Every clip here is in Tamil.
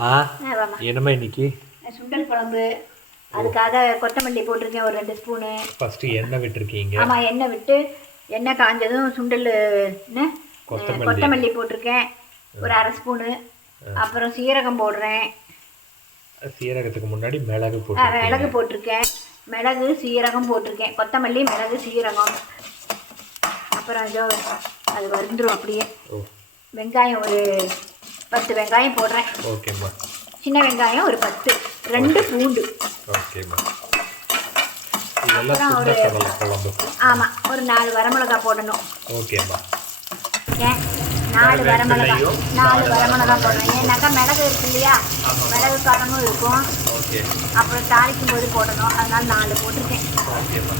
அம்மா என்னம்மா இன்னைக்கு சுண்டல் குழம்பு. அதுக்காக கொத்தமல்லி போட்டிருக்கேன் ஒரு 2 ஸ்பூனு. ஃபஸ்ட்டு எண்ணெய் விட்டுருக்கீங்க? ஆமாம், எண்ணெய் விட்டு எண்ணெய் காஞ்சதும் சுண்டல் கொத்தமல்லி போட்டிருக்கேன் ஒரு 1/2 ஸ்பூனு. அப்புறம் சீரகம் போடுறேன். சீரகத்துக்கு முன்னாடி மிளகு போட்டிருக்கேன். மிளகு சீரகம் போட்டிருக்கேன். கொத்தமல்லி மிளகு சீரகம். அப்புறம் இதோ அது வந்துடும் அப்படியே. வெங்காயம் ஒரு 10 வெங்காயம் போடுறேன். ஓகேம்மா. சின்ன வெங்காயம் ஒரு 10, 2 பூண்டு. ஓகேம்மா. இதெல்லாம் சுண்ட கடலை குழம்பு. ஆமாம், ஒரு 4 வரமிளகா போடணும். ஓகேம்மா. ஏன் 4 வரமிளகா போடணும்? ஏன்னாக்கா மிளகு இருக்கு இல்லையா, மிளகு காரமும் இருக்கும். ஓகே. அப்புறம் தாளிக்கும் போது போடணும், அதனால 4 போட்டிருக்கேன். ஓகேம்மா.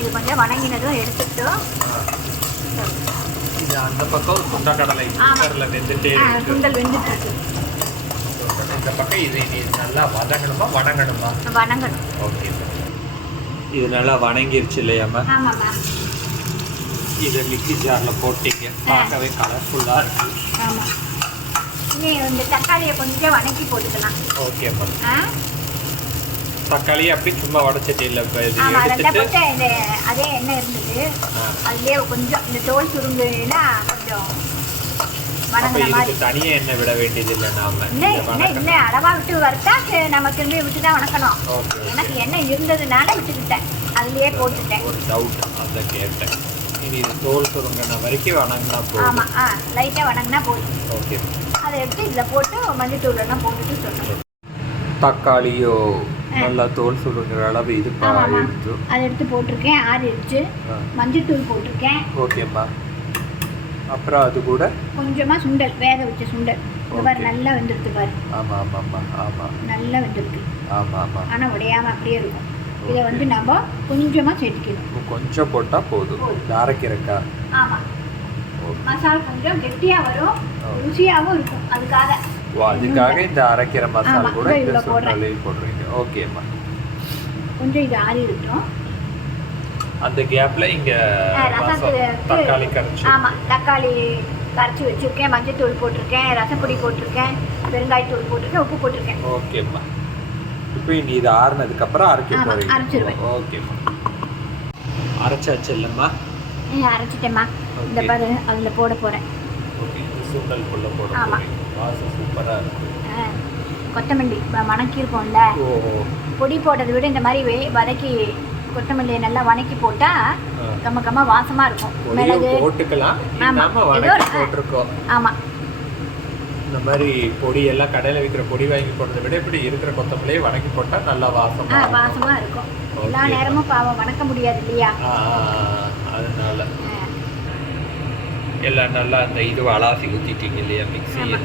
இது கொஞ்சம் வணங்கினதும் எடுத்துக்கிட்டோம். இது அந்த பக்கம் சுண்டக்கடலை குக்கரில் வெந்துட்டே இருக்கு. சுண்டல் வெந்துட்டு இருக்கு. இந்த பக்கம் இது நல்லா வதங்கணுமா வணங்கணும்? ஓகே. இது நல்லா வணங்கிருச்சு இல்லையாம்மா? ஆமாம்மா. இதை மிக்ஸி ஜாரில் போட்டீங்க, பார்க்கவே கலர்ஃபுல்லாக இருக்கு. ஆமாம். நீ இந்த தக்காளியை கொஞ்சம் வணக்கி போட்டுக்கலாம். ஓகேம்மா. தக்காளியை அப்படி சும்மா வடச்சட்டியில் எடுத்துட்டு அதே எண்ணெய் இருந்தது, அதுலேயே கொஞ்சம் இந்த தோல் சுருங்குனா கொஞ்சம் வணங்குற மாதிரி. தனியாக எண்ணெய் விட வேண்டியது இல்லை நாம. இல்லை அளவாக விட்டு வறுத்தா நம்ம திரும்பி விட்டு தான் வணக்கணும். எனக்கு எண்ணெய் இருந்ததுனால விட்டுக்கிட்டேன், அதுலேயே போட்டுட்டேன். ஒரு டவுட் அதை கேட்டேன். இது தோல் சுருங்கின வரைக்கும் வணங்கினா போதும். ஆமாம், லைட்டாக வணங்கினா போதும். ஓகே. அதை எடுத்து இதில் போட்டு மஞ்சத்தூளெல்லாம் போட்டுட்டு சொன்னேன். தக்காளியோ நல்லா தோல் சுருங்குற அளவு இது எடுத்து அதை எடுத்து போட்டிருக்கேன். ஆறிடுச்சு. மஞ்சத்தூள் போட்டிருக்கேன். ஓகேம்மா. அப்புறம் அது கூட கொஞ்சமாக சுண்டல், வேக வச்ச சுண்டல். பாரு நல்லா வெந்துருக்கு பாரு. ஆமாம் நல்லா வெந்திருக்கு. ஆமாம். ஆனால் உடையாமல் அப்படியே இருக்கும். இதை வந்து நம்ம கொஞ்சமாக சேர்த்துக்கணும். கொஞ்சம் போட்டால் போதும். அரைக்கிறக்கா? ஆமாம். மசாலா கொஞ்சம் கெட்டியாக வரும், ருசியாகவும் இருக்கும். அதுக்காக இந்த அரைக்கிற மசாலா கூட இந்த சுண்டலையும் போடுறீங்க. ஓகேம்மா. கொஞ்சம் இது ஆறி இருக்கட்டும். அந்த கேப்ல இங்க தக்காளி கரைச்சி. ஆமாம், தக்காளி கரைச்சி வச்சுருக்கேன். மஞ்சத்தூள் போட்டிருக்கேன், ரசப்பொடி போட்டிருக்கேன், பெருங்காயத்தூள் போட்டிருக்கேன், உப்பு போட்டிருக்கேன். ஓகேம்மா. இப்போ இனி இது ஆறுனதுக்கப்புறம் அரைச்சிருவேன். ஓகேம்மா. அரைச்சாச்சு இல்லைம்மா? அரைச்சிட்டேம்மா. இந்த பாரு அதில் போட போகிறேன். ஓகே. சுண்டல் புள்ள போட போகிறேன். வாசம் சூப்பராக இருக்கு. கொத்தமல்லி மணக்கிருக்கோம்ல, பொடி போட்டதை விட இந்த மாதிரி வதக்கி கொத்தமல்லியை நல்லா வணக்கி போட்டா கம்ம வாசமா இருக்கும். மிளகு போட்டுக்கலாம். போட்டிருக்கோம். ஆமா, இந்த மாதிரி பொடி எல்லாம் கடையில் விற்கிற பொடி வாங்கி போடுறதை விட இப்படி இருக்கிற கொத்தமல்லியை வணக்கி போட்டா நல்லா வாசமா இருக்கும். எல்லா நேரமும் பாவம் வணக்க முடியாது இல்லையா, அதனால எல்லாம் நல்லா அந்த இது அலாசி ஊற்றிட்டீங்க இல்லையா மிக்ஸியை.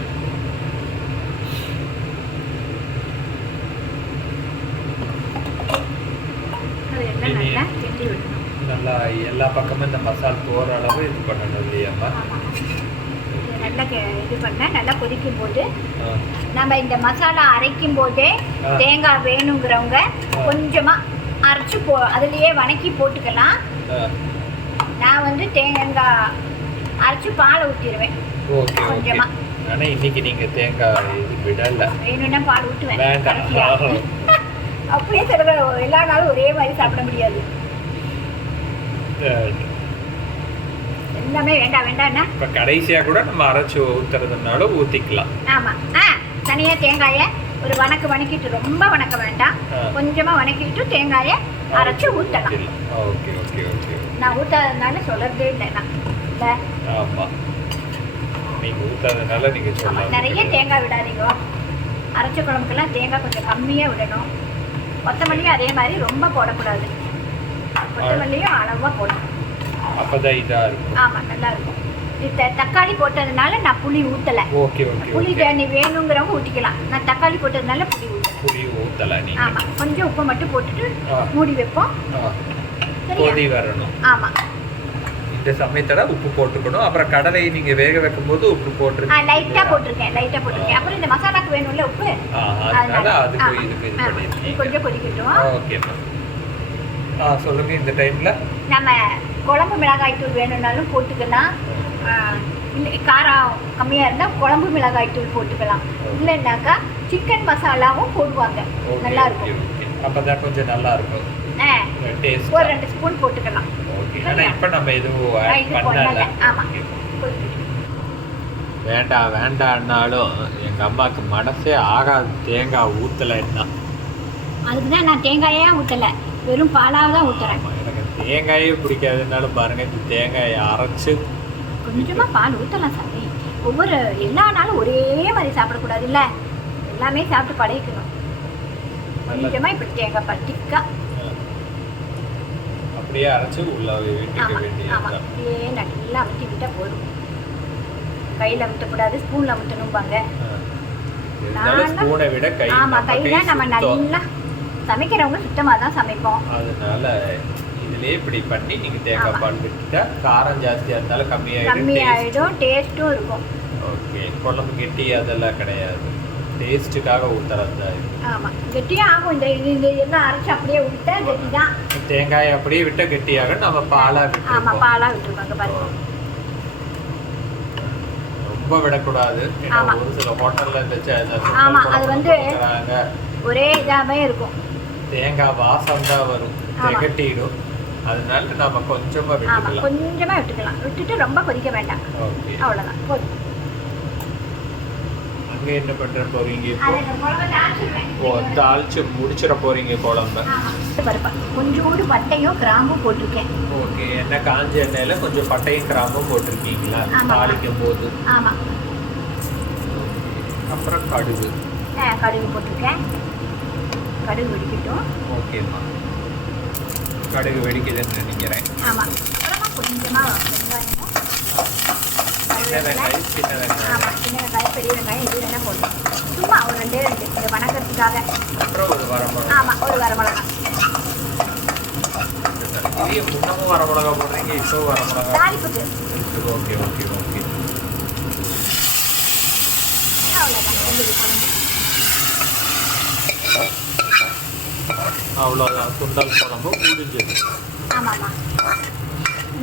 நல்லா எல்லா பக்கமும் இந்த மசாலா போகிற அளவு இது பண்ணணும் இல்லையாம்மா? நல்லா இது பண்ண நல்லா கொதிக்கும் போது நம்ம இந்த மசாலா அரைக்கும் போதே தேங்காய் வேணுங்கிறவங்க கொஞ்சமாக அரைச்சி அதுலேயே வணக்கி போட்டுக்கலாம். நான் வந்து தேங்காய் அரைச்சி பாலை ஊற்றிடுவேன் கொஞ்சமாக. ஆனால் இன்னைக்கு நீங்கள் தேங்காய் இது விடலை, வேணும்னா பால் ஊற்றுவேன். அப்படியே சில எல்லா நாளும் ஒரே மாதிரி சாப்பிட முடியாது. எல்லாமே வேண்டாம்னா இப்போ கடைசியாக கூட நம்ம அரைச்சி ஊற்றுறதுனாலும் ஊற்றிக்கலாம். ஆமாம். தனியாக தேங்காயை ஒரு வணக்கிட்டு, ரொம்ப வணக்க வேண்டாம், கொஞ்சமாக வணக்கிட்டு தேங்காயை அரைச்சி ஊற்றலாம். ஓகே. நான் ஊற்றாததுனால சொல்கிறதே இல்லை நான். இல்லை, ஆமாம், நீங்கள் ஊற்றாததுனால நீங்கள் சொல்லலாம். நிறைய தேங்காய் விடாதீங்க. அரைச்ச குழம்புக்கெல்லாம் தேங்காய் கொஞ்சம் கம்மியாக விடணும். கொத்தமல்லியும் அதே மாதிரி ரொம்ப போடக்கூடாது. கொத்தமல்லியும் அளவாக போடணும், அப்பதான் இதாக இருக்கும். ஆமாம், நல்லா இருக்கும். தக்காளி போட்டதுனால நான் புளி ஊற்றலை. புளி தண்ணி வேணுங்கிறவங்க ஊற்றிக்கலாம். நான் தக்காளி போட்டதுனால புளி ஊற்றலை. ஆமாம், கொஞ்சம் உப்பு மட்டும் போட்டுட்டு மூடி வைப்போம். கொதி வரணும். ஆமாம், இந்த சமயத்தோட உப்பு போட்டுக்கணும். அப்புறம் கடலையை நீங்க வேக வைக்கும் போது உப்பு போட்டுருக்கேன். லைட்டா போட்டிருக்கேன். அப்புறம் இந்த மசாலாக்கு வேணும்ல உப்பு, அதனால அதுக்கு இதுக்கு இது பண்ணிருக்கீங்க. கொஞ்சம் கொதிக்கட்டும். ஓகேம்மா. சொல்லுங்க. இந்த டைம்ல நம்ம குழம்பு மிளகாய் தூள் வேணும்னாலும் போட்டுக்கலாம். இல்லை காரம் கம்மியாக இருந்தால் குழம்பு மிளகாய் தூள் போட்டுக்கலாம். இல்லைன்னாக்கா சிக்கன் மசாலாவும் போடுவாங்க, நல்லா இருக்கும். அப்பதான் கொஞ்சம் நல்லா இருக்கும். ஒரு 2 ஸ்பூன் போட்டுக்கலாம். இப்போ நம்ம எதுவும் பண்ணல. ஆமாம், வேண்டாம் வேண்டாம்னாலும் எங்கள் அம்மாவுக்கு மனசே ஆகாது தேங்காய் ஊற்றலைன்னா. அதுக்கு தான் நான் தேங்காயே ஊற்றலை, வெறும் பாலாக தான் ஊற்றுறேன். எனக்கு தேங்காயே பிடிக்காதுனாலும் பாருங்க, இந்த தேங்காயை அரைச்சு கொஞ்சமாக பால் ஊற்றலாம் சாமி. எல்லா நாளும் ஒரே மாதிரி சாப்பிடக்கூடாது இல்லை, எல்லாமே சாப்பிட்டு பழகிக்கணும். கொஞ்சமாக இப்படி தேங்காய் பால் டிக்கா அப்படியே அரைச்சு உள்ள வீட்டுக்கு வேண்டிய அப்படியே நல்லா அமுத்தி விட்டால் போதும். கையில் அமுத்தக்கூடாது, ஸ்பூனில் அமுத்தணும்பாங்க. ஸ்பூனை விட கை. ஆமாம், கையில் நம்ம நல்லா சமைக்கிறவங்க சுத்தமாக தான் சமைப்போம். அதனால இதுலயே இப்படி பண்ணி நீங்க தேங்காய் பால் விட்டுட்டா காரம் ஜாஸ்தியா இருந்தாலும் கம்மியாயிடும், டேஸ்ட்டும் இருக்கும். ஓகே, குழம்பு கெட்டி அதெல்லாம் கிடையாது, டேஸ்ட்டுக்காக ஊத்துறது தான். ஆமா, கெட்டியாக ஆகும். இந்த எல்லாம் அரைச்சு அப்படியே விட்டா கெட்டி தான். தேங்காய் அப்படியே விட்டா கெட்டியாக நம்ம பாலா விட்டு. ஆமா, பாலா விட்டுருவாங்க பாருங்க. ரொம்ப விடக்கூடாது. ஒரு சில ஹோட்டல்ல ஆமா, அது வந்து ஒரே இதாவே இருக்கும், தேங்காய் வாசம் தான் வரும், திகட்டிடும். அதனால நம்ம கொஞ்சமா விட்டுக்கலாம். கொஞ்சமா விட்டுக்கலாம், விட்டுட்டு ரொம்ப கொதிக்க வேண்டாம். அவ்வளவுதான், போதும். அங்க என்ன பண்ற போறீங்க இப்போ? தாளிச்சு முடிச்சிட போறீங்க குழம்பு. கொஞ்சோண்டு பட்டையும் கிராம்பும் போட்டிருக்கேன். ஓகே, என்ன காஞ்ச எண்ணெயில கொஞ்சம் பட்டையும் கிராம்பும் போட்டிருக்கீங்களா தாளிக்கும் போது? ஆமா. அப்புறம் கடுகு போட்டிருக்கேன். கடுகு வெடிக்கட்டும். ஓகேம்மா, கடுகு வெடிக்குதுன்னு நினைக்கிறேன். ஆமா, அப்புறமா கொஞ்சமா வெங்காயமும், சின்ன வெங்காயம், சின்ன வெங்காயம், பெரிய வெங்காயம் இது வேணா போடணும். சும்மா ஒரு 2 இந்த வணக்கத்துக்காக. அப்புறம் ஒரு வரமிளகா. ஆமா, ஒரு வரமிளகா. முன்னமும் வரமிளகா போடுறீங்க, இப்போ வரமிளகா தாளிப்புக்கு. ஓகே ஓகே ஓகே, அவ்வளோதான். சுண்டல் குழம்பு முடிஞ்சது. ஆமாம்மா,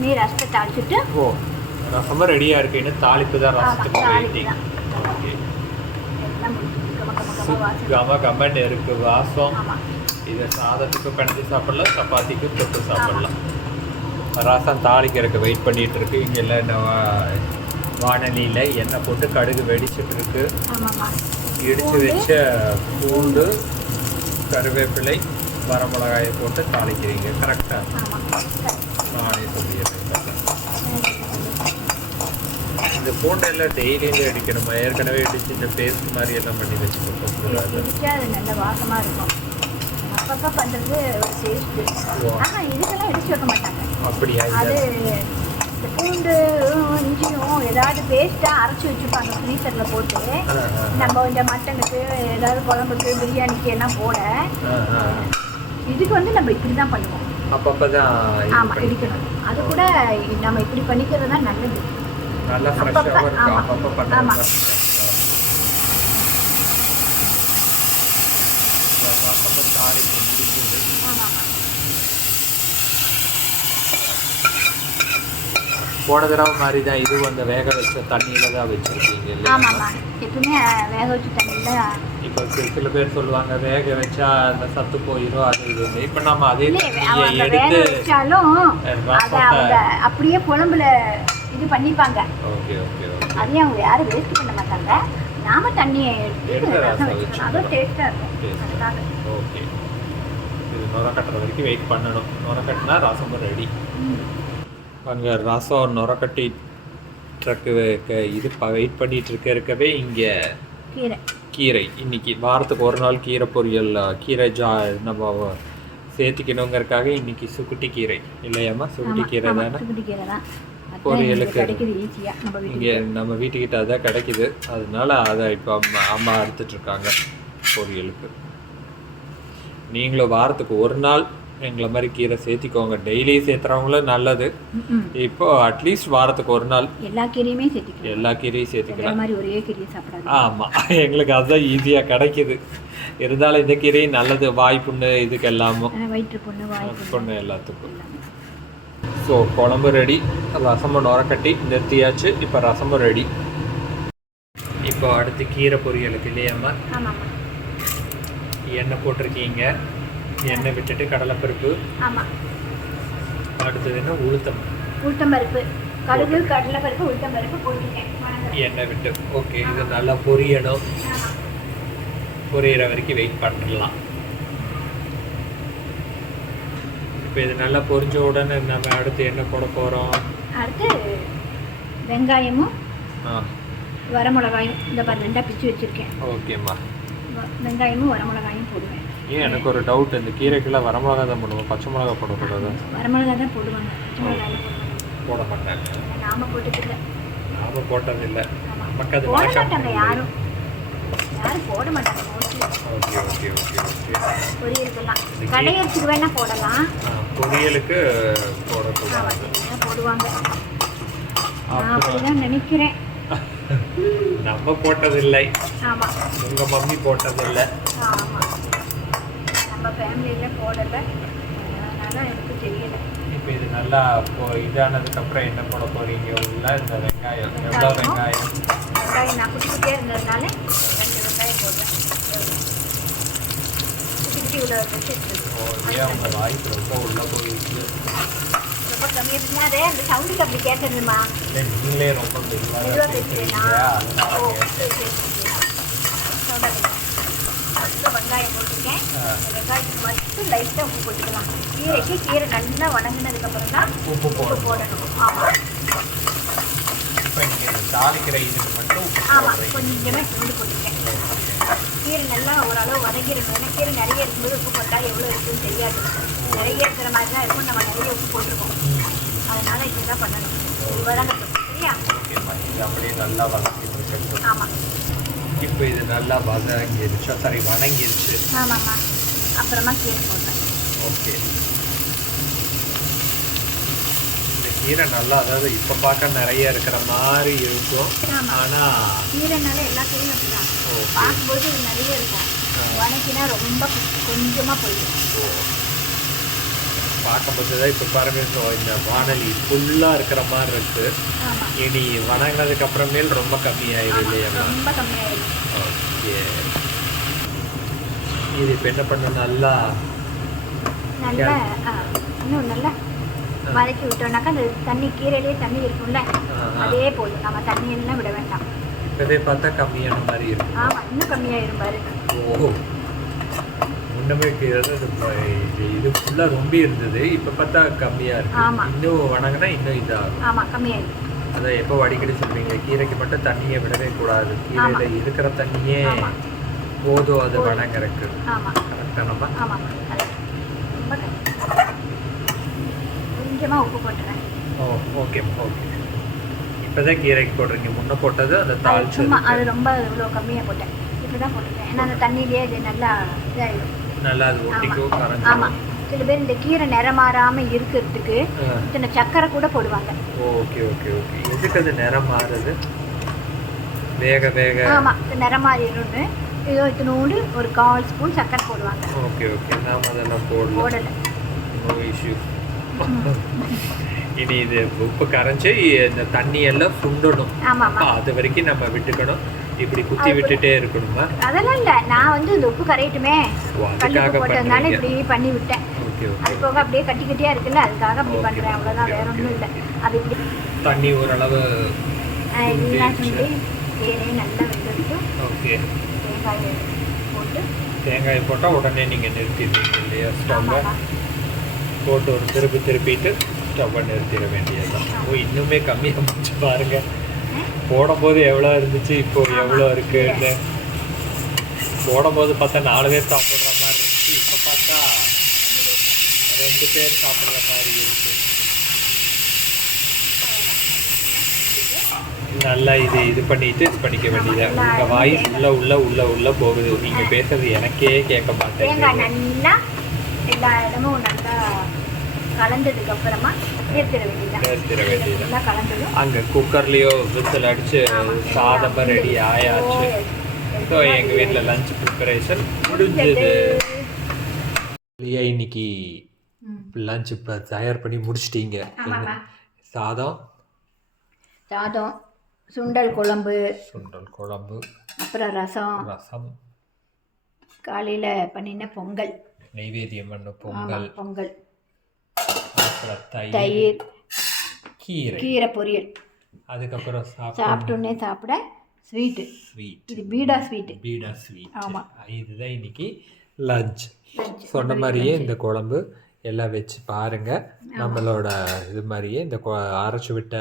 நீ ரசத்தை தாளிச்சுட்டு. ஓ, ரசமும் ரெடியாக இருக்கு, இன்னும் தாளிப்பு தான் ரசத்துக்கு வெயிட்டிங். ஓகே, கம இருக்கு வாசம். இதை சாதத்துக்கு பிணைஞ்சு சாப்பிடலாம், சப்பாத்திக்கு தொட்டு சாப்பிடலாம். ரசம் தாளிக்கிறதுக்கு வெயிட் பண்ணிட்டு இருக்கு. இங்கே எல்லாம் வானலியில் எண்ணெய் போட்டு கடுகு வெடிச்சிட்டு இருக்கு. இடித்து வச்ச பூண்டு, கருவேப்பிலை, வரமிளகாயை போட்டு தாளிக்கிறீங்க. கரெக்டாக நானே சொல்லிடுறேன். இந்த பூண்டெல்லாம் டெய்லியும் அடிக்கணுமா? ஏற்கனவே இடிச்சு இந்த பேஸ்ட் மாதிரி எல்லாம் பண்ணி வச்சுக்கணும். அது நல்ல வாசமாக இருக்கும். அப்பப்போ பண்ணுறது ஒரு டேஸ்ட்டு. ஆனால் இதுக்கெல்லாம் இடிச்சு வைக்க மாட்டாங்க. அப்படியா? அது இந்த பூண்டு இஞ்சியும் ஏதாவது பேஸ்ட்டாக அரைச்சி வச்சுருப்பாங்க ஃப்ரீசரில் போட்டு. நம்ம இந்த மட்டனுக்கு ஏதாவது குழம்புக்கு பிரியாணிக்கு எல்லாம் போட. இதுக்கு வந்து நம்ம இப்படி தான் பண்ணுவோம். அப்பப்போ தான். ஆமாம், இடிக்கணும். அது கூட நம்ம இப்படி பண்ணிக்கிறது தான் நல்லது. நல்லா ஃப்ரெஷ்ஷாக இருக்கும். அப்பப்போ பண்ணுவோம். தாளிக்கு முடிஞ்சது. போன தடவை மாதிரி தான் இது அந்த வேக வச்ச தண்ணியில தான் வச்சிருக்கீங்க இல்லையா? ஆமாம்மா, எப்பவுமே வேக வச்ச தண்ணியில். இப்போ சில பேர் சொல்லுவாங்க வேக வச்சா அந்த சத்து போயிடும், அது இது. இப்போ நம்ம அதே எடுத்து வச்சாலும் அதை அப்படியே குழம்புல இது பண்ணிப்பாங்க. ஓகே ஓகே ஓகே, அதையும் அவங்க யாரும் வேஸ்ட் பண்ண மாட்டாங்க. நாம தண்ணியை எடுத்து ரசம் வச்சுக்கணும், அதுவும் டேஸ்ட்டாக இருக்கும். அதுக்காக ஓகே, இது நுர கட்டுற வரைக்கும் வெயிட் பண்ணணும். நுர கட்டினா ரசம் ரெடி. அங்கே ரசம் நுர கட்டி ட்ரக்கு இது வெயிட் பண்ணிட்டு இருக்கவே இங்கே கீரை. இன்னைக்கு வாரத்துக்கு ஒரு நாள் கீரை பொரியல், கீரை நம்ம சேர்த்துக்கணுங்கிறதுக்காக இன்னைக்கு சுக்குட்டி கீரை இல்லையாம்மா? சுக்குட்டி கீரை தானே பொரியலுக்கு இங்கே நம்ம வீட்டுக்கிட்ட அதான் கிடைக்குது. அதனால அதை இப்போ அம்மா அறுத்துட்ருக்காங்க பொரியலுக்கு. நீங்களும் வாரத்துக்கு ஒரு நாள் எங்களை மாதிரி கீரை சேர்த்திக்கோங்க. டெய்லி சேர்த்துறவங்களும் நல்லது. இப்போ அட்லீஸ்ட் வாரத்துக்கு ஒரு நாள் எல்லா கீரையும் சேர்த்துக்கலாம். ஆமாம், எங்களுக்கு அதுதான் ஈஸியாக கிடைக்குது. இருந்தாலும் இந்த கீரையும் நல்லது, வாய் புண்ணு இதுக்கு எல்லாமும், வயிற்று புண்ணு எல்லாத்துக்கும். ஸோ குழம்பு ரெடி, ரசமும் நுரக்கட்டி நிறுத்தியாச்சு. இப்போ ரசமும் ரெடி. இப்போ அடுத்து கீரை பொரியலுக்கு இல்லையாம்மா? ஆமாம்மா. எண்ணெய் போட்டிருக்கீங்க, எண்ணெய் விட்டுட்டு கடலைப்பருப்பு. ஆமாம். அடுத்தது என்ன? உளுத்தம்பருப்பு, கடுகு, கடலைப்பருப்பு, உளுத்தம்பருப்பு போட்டுருக்கேன் எண்ணெய் விட்டு. ஓகே, இது நல்லா பொரியணும். பொரியிற வரைக்கும் வெயிட் பண்ணிடலாம். இப்போ இது நல்லா பொரிஞ்ச உடனே நம்ம அடுத்து என்ன போட போகிறோம்? அடுத்து வெங்காயமும் வரமிளகாயும் இந்த பாரு ரெண்டாக பிச்சு வச்சுருக்கேன். ஓகேம்மா. வெங்காயமும் வரமிளகாயும் போடுவேன். ஏன் எனக்கு ஒரு டவுட், இந்த கீரைக்கெல்லாம் வரமிளகா தான் போடுவோம், பச்சை மிளகா போடக்கூடாது? வரமிளகா தான் போடுவாங்க, பச்சை மிளகாய் போட மாட்டாங்க. நாம போட்டதில்லை. நாம போட்டதில்லை. நமக்கு அது போட மாட்டாங்க, யாரும் போட மாட்டாங்க mostly. Okay okay okay okay. பொரியலுக்கெல்லாம் கடையறதுக்கு வேணா போடலாம், பொரியலுக்கு போடக்கூடாது. போடுவாங்க, அப்படிதான் நினைக்கிறேன். நம்ம போட்டதில்லை. ஆமா, உங்க மம்மி போட்டதில்லை. ஆமா, நம்ம ஃபேமிலியில போடலை, அதனால எனக்கு தெரியல. இப்போ இது நல்லா இதானதுக்கப்புறம் என்ன போட போறீங்க? உள்ள இந்த வெங்காயம், எவ்வளோ வெங்காயம்? வெங்காயம் நான் குட்டிக்கிட்டே இருந்ததுனால 2 வெங்காயம் போடுறேன். குட்டி உள்ள வச்சு. ஏன் உங்கள் வாய்ப்பு ரொம்ப உள்ள போயிடுச்சு? ரொம்ப கம்மியாக இருக்குன்னா அதே அந்த சவுண்டுக்கு அப்படி கேட்குறதுமா. இல்லை, நீங்களே ரொம்ப மெதுவாக பேசுறீங்க, அதனால வெங்காயம் போட்டுருக்கேன். வெங்காயத்துக்கு மட்டும் லைட்டாக உப்பு போட்டுக்கலாம். கீரை நல்லா வணங்கினதுக்கப்புறம் தான் உப்பு போடணும். ஆமாம். இப்போ நீங்கள் தாளிக்கிற இதுக்கு மட்டும் ஆமாம், கொஞ்சமாக பூண்டு போட்டுருக்கேன். கீரை நல்லா ஓரளவு வதங்கிடணும். ஏன்னா கீரை நிறைய இருக்கும்போது உப்பு போட்டால் எவ்வளோ இருக்குன்னு தெரியாது. நிறைய இருக்கிற மாதிரி தான் இருக்கும், நம்ம நிறைய உப்பு போட்டிருக்கோம். அதனால இதுதான் பண்ணணும். வதங்கட்டும், சரியா? அப்படியே நல்லா வதங்கிட்டு. ஆமாம். இப்போ இது நல்லா வதங்கிருச்சா? சரி, வதங்கிருச்சு. ஆமாம்மா. அப்புறமா கீரை போடுறேன். ஓகே. இந்த கீரை நல்லா, அதாவது இப்போ பார்க்க நிறைய இருக்கிற மாதிரி இருக்கும், ஆனால் கீரைனால எல்லா கீரையும் அப்படிதான் பார்க்கும்போது நிறைய இருக்கும். வதக்கினா ரொம்ப கொஞ்சமாக போயிடும். பார்க்கும்போது தான் இப்போ பாருங்க, இந்த வானொலி ஃபுல்லாக இருக்கிற மாதிரி இருக்கு. இனி வணங்கினதுக்கு அப்புறமேல் ரொம்ப கம்மியாயிடும் இல்லையா? ரொம்ப கம்மியாயிடும். ஓகே. இது இப்போ என்ன பண்ண நல்லா இன்னும் நல்லா வதக்கி விட்டோம்னாக்கா அந்த தண்ணி, கீரையிலேயே தண்ணி இருக்கும்ல, அதே போதும். நம்ம தண்ணியெல்லாம் விட வேண்டாம். இப்போதே பார்த்தா கம்மியான மாதிரி இருக்கும். ஆமாம், இன்னும் கம்மியாயிரும் பாரு. ஓ, முன்னமே இது ஃபுல்லாக ரொம்ப இருந்தது, இப்போ பார்த்தா கம்மியாக இருக்கு. இன்னும் வணங்கினா இன்னும் இதாகும். ஆமாம், கம்மியாயிடும். அதான் எப்போ வடிக்கடி சொல்றீங்க, கீரைக்கு மட்டும் தண்ணியை விடவே கூடாது. கீரையில் இருக்கிற தண்ணியே போதும் அது வணங்கறக்கு. கரெக்டானப்பா? ஆமாம். கொஞ்சமாக உப்பு போட்டுறேன். ஓ, ஓகே ஓகே. இப்போதான் கீரைக்கு போடுறீங்க, முன்ன போட்டது அந்த தாளிச்சு. அது ரொம்ப இவ்வளோ கம்மியாக போட்டேன், இப்போ தான் போட்டுருக்கேன். ஏன்னா அந்த தண்ணியிலேயே இது நல்லா இதாகிடும், நல்லா அது ஒட்டிக்கும், கரைஞ்சிடும். ஆமாம். சில பேர் இந்த கீரை நிறம் மாறாமல் இருக்கிறதுக்கு சின்ன சக்கரை கூட போடுவாங்க. Okay okay okay. எதுக்கு அது நிறம் மாறுது? வேக வேக. ஆமாம், நிறம் மாறிடும்னு ஏதோ இத்தினோண்டு ஒரு 1/4 ஸ்பூன் சக்கரை போடுவாங்க. Okay okay. நாம் அதெல்லாம் போடலை. No issue. இனி இது உப்பு கரைஞ்சி இந்த தண்ணியெல்லாம் சுண்டணும். ஆமாம், அது வரைக்கும் நம்ம விட்டுக்கணும். இப்படி குத்தி விட்டுட்டே இருக்கணுமா? அதெல்லாம் இல்லை, நான் வந்து இந்த உப்பு கரையட்டுமே அதுக்காக போட்டதுனால இப்படி பண்ணி விட்டேன். அது போக அப்படியே கட்டி கட்டியாக இருக்குல்ல, அதுக்காக அப்படி பண்ணுறேன், அவ்வளோதான், வேற ஒன்றும் இல்லை. அது இப்படி தண்ணி ஓரளவு எல்லாம் சொல்லி கீரையும் நல்லா வெந்துட்டு. ஓகே. தேங்காய் போட்டால் உடனே நீங்கள் நிறுத்திடுவீங்க இல்லையா? ஸ்டவ்வை போட்டு ஒரு திருப்பிட்டு ஸ்டவ்வை நிறுத்திட வேண்டியதுதான். ஓ, இன்னுமே கம்மியாக முடிச்சு பாருங்க. போடும்போது எவ்வளோ இருந்துச்சு, இப்போ எவ்வளோ இருக்குன்னு. போடும்போது பார்த்தா 4 பேர் சாப்பிட்ற மாதிரி இருந்துச்சு, இப்போ பார்த்தா 2 பேர் சாப்பிட்ற மாதிரி இருக்கு. நல்லா இது பண்ணிக்க வேண்டியது. உங்கள் வாய்ஸ் உள்ள போகுது. நீங்கள் பேசுறது எனக்கே கேட்க மாட்டேங்குது. நல்லா எல்லா இடமும் நல்லா கலந்ததுக்கு அப்புறமா நிறுத்திட வேண்டியது. அங்கே குக்கர்லேயோ விசில் அடித்து சாதமாக ரெடி ஆயாச்சு. ஸோ எங்கள் வீட்டில் லஞ்ச் ப்ரிப்பரேஷன் முடிஞ்சது. இன்னைக்கு லஞ்ச் இப்போ தயார் பண்ணி முடிச்சிட்டீங்க. ஆமாம்மா. சாதம், சுண்டல் குழம்பு, அப்புறம் ரசம், காலையில் பண்ணின பொங்கல், நைவேத்தியம் பண்ண பொங்கல், அப்புறம் தயிர், கீரை பொரியல். அதுக்கப்புறம் சாப்பிட்டோன்னே சாப்பிட ஸ்வீட். இது பீடா ஸ்வீட். ஆமாம், இதுதான் இன்னைக்கு லஞ்ச். சொன்ன மாதிரியே இந்த குழம்பு எல்லாம் வச்சு பாருங்கள். நம்மளோட இது மாதிரியே இந்த அரைச்சி விட்ட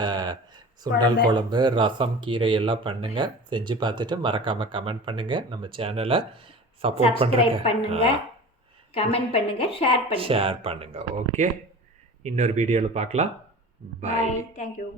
சுண்டல் குழம்பு, ரசம், கீரை எல்லாம் பண்ணுங்கள். செஞ்சு பார்த்துட்டு மறக்காமல் கமெண்ட் பண்ணுங்கள். நம்ம சேனலை சப்போர்ட் பண்ணுங்கள், கமெண்ட் பண்ணுங்கள், ஷேர் பண்ணுங்கள். ஓகே, இன்னொரு வீடியோவில் பார்க்கலாம். பாய். தேங்க்யூ.